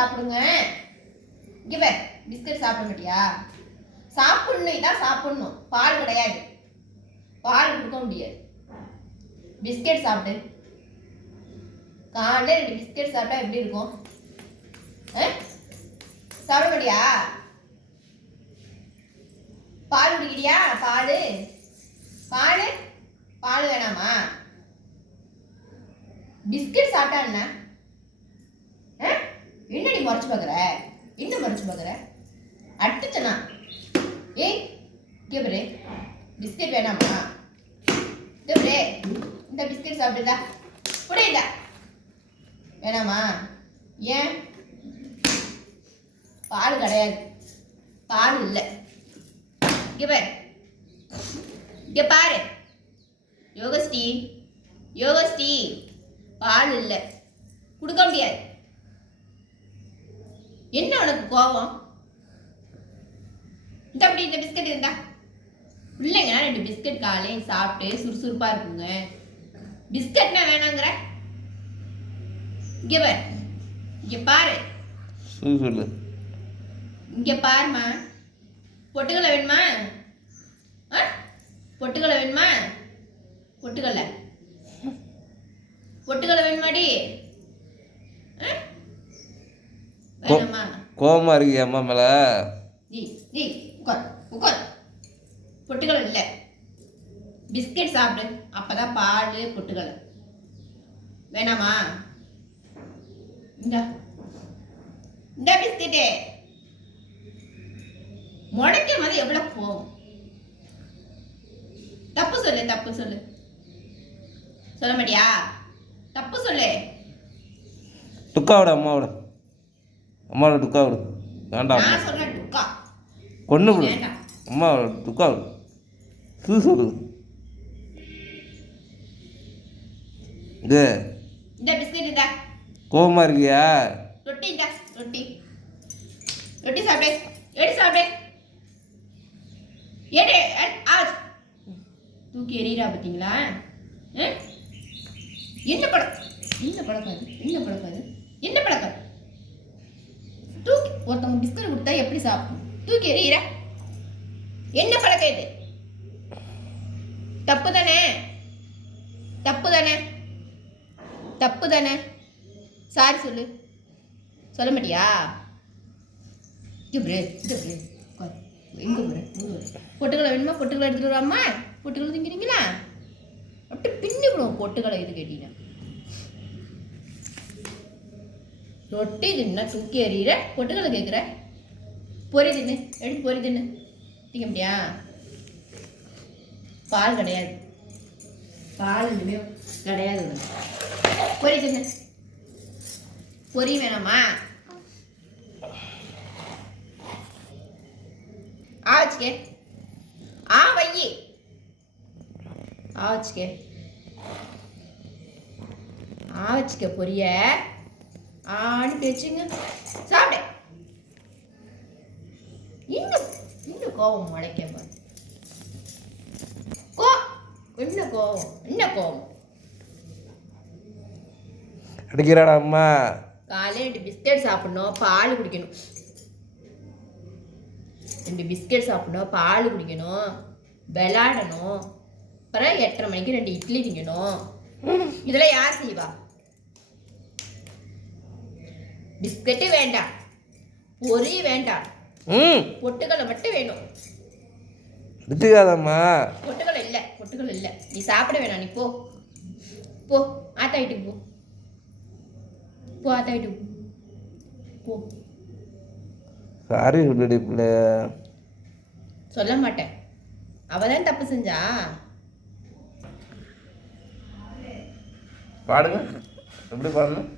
சாப்பிடுங்க. இங்க வே, பிஸ்கட் சாப்பிட மாட்டியா? சாப்பிடணும், இதான் சாப்பிடணும். பால் கிடையாது, பால் கொடுக்க முடியாது. பிஸ்கட் சாப்பிடு. காலைல 2 பிஸ்கட் சாப்பிட்டா எப்படி இருக்கும்? சாப்பிட மாட்டியா? பால் குடிக்கிறியா? பால் பால் பால் வேணாமா? பிஸ்கட் சாப்பிட்டா என்ன? என்னடி மறைச்சு பார்க்குற? என்ன மறைச்சு பார்க்குற? அட்டுச்சனா? ஏய் கேபரே, பிஸ்கட் வேணாமா? கேபரே, இந்த பிஸ்கட் சாப்பிடுதா? புரியுதா? வேணாமா? ஏன்? பால் கிடையாது, பால் இல்லை. இங்கே பாரு, இங்கே பாரு யோகஸ்ரீ, யோகஸ்ரீ, பால் இல்லை, கொடுக்க முடியாது. என்ன உனக்கு கோபம்? இந்த அப்படி இந்த பிஸ்கட் இருந்தா பிள்ளைங்க 2 பிஸ்கட் காலையும் சாப்பிட்டு சுறுசுறுப்பா இருக்குங்க. பிஸ்கட்னா வேணாங்கிற? இங்க பாரு, இங்க பாரு, சொல்லு, இங்க பாருமா. பொட்டுக்கலை வேணுமா? பொட்டுக்கலை வேணுமா? பொட்டுக்கலை பொட்டுக்கலை வேணுமாடி? வேணாமா? கோவமா இருக்கியா அம்மா மேல? ஜி ஜி உட்கார் உட்கார். பொட்டுக்கலை இல்லை, பிஸ்கட் சாப்பிடு, அப்பதான் பால். பொட்டுக்கலை வேணாமா? இந்த இந்த பிஸ்கட்டு முளைக்கும் போது எவ்வளவு போகும்? தப்பு சொல்லு, தப்பு சொல்லு. சொல்ல மாட்டியா? தப்பு சொல்லு. டுக்கா விட, அம்மாவோட அம்மாவோட டுக்கா விடு. வேண்டாம், நான் சொல்றேன் டுக்கா. கொண்டு விடு. அம்மாவோட டுக்கா விடு. சொல்லு. இது இந்த பிஸ்கட் இந்த கோவமா இருக்கியா? ரொட்டி இந்த ரொட்டி, ரொட்டி சாப்பிடு, எடு சாப்பிடு, எடு. ஆச் தூக்கி எறிகிறா பார்த்தீங்களா? என்ன பழக்கம், என்ன பழக்கம் அது? என்ன பழக்கம் அது? என்ன பழக்கம்? தூக்கி ஒருத்தவங்க பிஸ்கட் கொடுத்தா எப்படி சாப்பிடும்? தூக்கி எறிகிற என்ன பழக்கம் இது? தப்பு தானே? தப்பு தானே? தப்பு தானே? சாரி சொல்லு. சொல்ல மாட்டியா? எங்க போற? பொட்டுக்கலை வேணுமா? பொட்டுக்கலை எடுத்துட்டு வராமா? பொட்டுக்கலை திங்கிறீங்களா? அப்படி பின்னி விடுவோம். பொட்டுக்கலை இது கேட்டீங்கன்னா ரொட்டி தின்னா தூக்கி எறிகிற, பொட்டுக்கலை கேட்குற. பொறி தின்னு, எடுத்து பொறி தின்னு. திங்க முடியா? பால் கிடையாது, பால் இனிமே கிடையாது. பொறி தின்னு. பொறி வேணாமா? ஆச்சுக்கே, ஆ வையி, ஆச்சுக்கே, ஆச்சுக்க பொரிய ஆணி பேச்சுங்க. சாப்பிட இன்னும் இன்னும் கோபம் முளைக்க பாரு. என்ன கோபம்? என்ன கோபம்? அடிக்கிறாடா அம்மா. காலையில் 2 பிஸ்கட் சாப்பிடணும், பால் குடிக்கணும். 2 பிஸ்கட் சாப்பிடணும், பால் குடிக்கணும், விளாடணும். அப்புறம் 8:30 மணிக்கு 2 இட்லி திங்கணும். இதெல்லாம் யார் செய்வா? பிஸ்கட்டு வேண்டாம், பொரி வேண்டாம், பொட்டுக்கலை மட்டும் வேணும். எடுத்துக்காதம்மா. பொட்டுக்கலை இல்லை, பொட்டுக்கலை இல்லை. நீ சாப்பிட வேணாம். நீ போ போ, ஆத்தா வீட்டுக்கு போ, போ ஆத்தா வீட்டுக்கு போ. சாரி சொல்லுடி பிள்ளை. சொல்ல மாட்டேன், அவதான் தப்பு செஞ்சா. பாடுங்க, எப்படி பாடணும்?